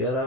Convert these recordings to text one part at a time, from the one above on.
11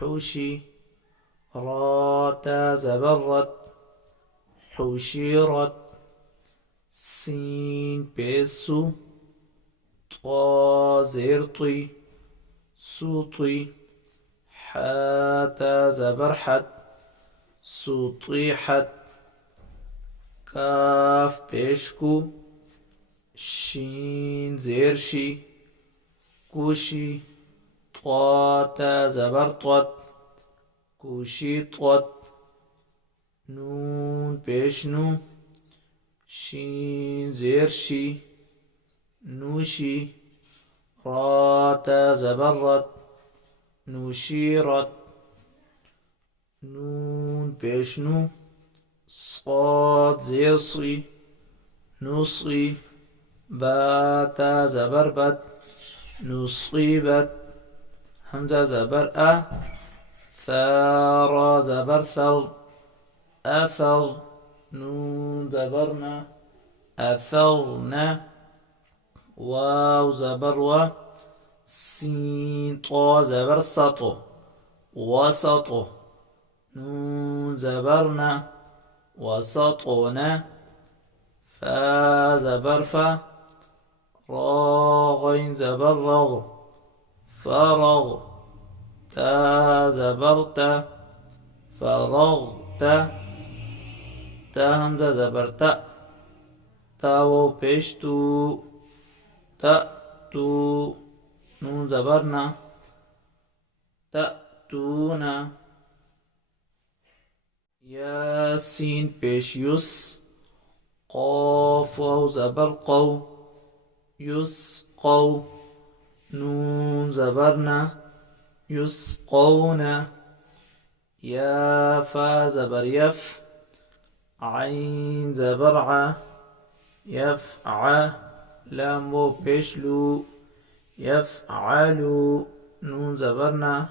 حوشي را تا زبرت حوشيرت سين بيسو طا زيرطي سوطي حاتا زبرحت سوطيحت كاف بيشكو شين زيرشي كوشي طا زبرطت كوشيطت نون بيشنو شين زيرشي نوشي را زبرت نوشيرت نون بيشنو صاد زيرصي نصي باتا زبربت نصيبت همزة زبر ثار زبرثر أثر نون زبرنا أثرنا واو زبروا سين طا زبرسط وسط نون زبرنا وسطنا فا زبرفا را غين زبرغ فرغ تا زبرت فرغت تا همزة زبرت تاو پیشتو تأتو نون زبرنا تأتونا ياسين پیش يس قاف واو زبرقو يسقو نون زبرنا يسقون يا فا زبر يف عين زبرعة يفع لام بيشلو يفعلوا نون زبرنا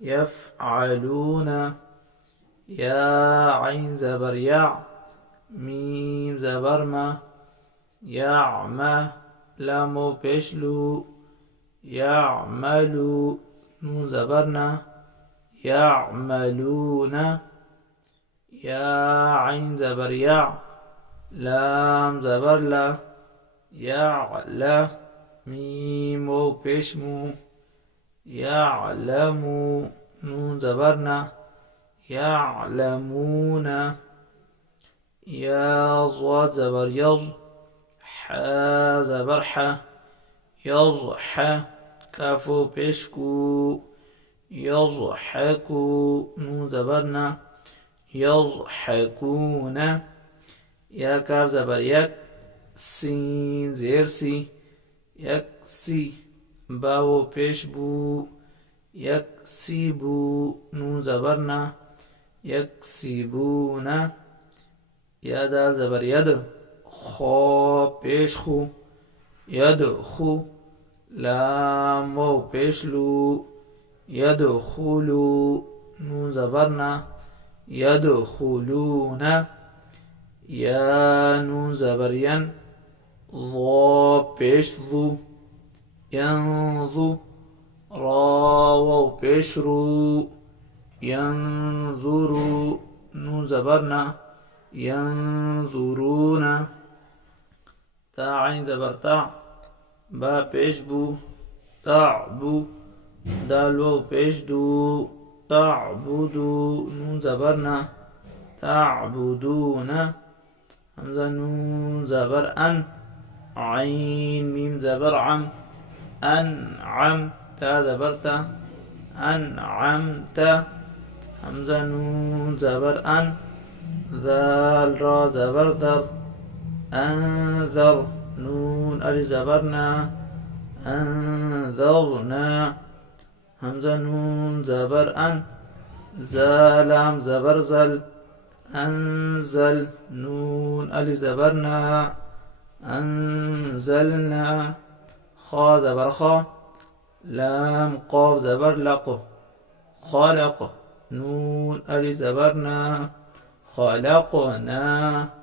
يفعلون يا عين زبر يع ميم زبرما يعمى لام بيشلو يعملوا نون زبرنا يعملون يا عين زبر يع لام زبر لا يعلى ميم بيشمو يعلموا نون زبرنا يعلمون يا ضاد زبر يض حا زبر حا يضحى كافو بيشكو يضحكوا نون زبرنا يضحكون يا كاف زبر يك سين زيرسي يكسي باو بيشبو يكسبوا نون زبرنا يكسبون يا دال زبر يد خو بيشخو يدخو لام واو بيشلو يدخلوا نون زبرنا يدخلون يا نون زبر ين ضا بيشذو ينظو را واو بيشرو ينظروا نون زبرنا ينظرون تا عين زبر تا با پیشبو تعبو دالو پیشدو تعبدو نون زبرنا تعبدون همزة نون زبر أن عين ميم زبر عم أنعم تا زبرت أنعمت همزة نون زبر أن ذال را زبر ذر أنذر نون ألف زبرنا أنذرنا همزة نون زبر أن، زلام زبر زل، أنزل، نون ألف زبر نا، أنزلنا، خا زبر خا، لام قاف زبر لق، خلق، نون ألف زبر نا، خلقنا.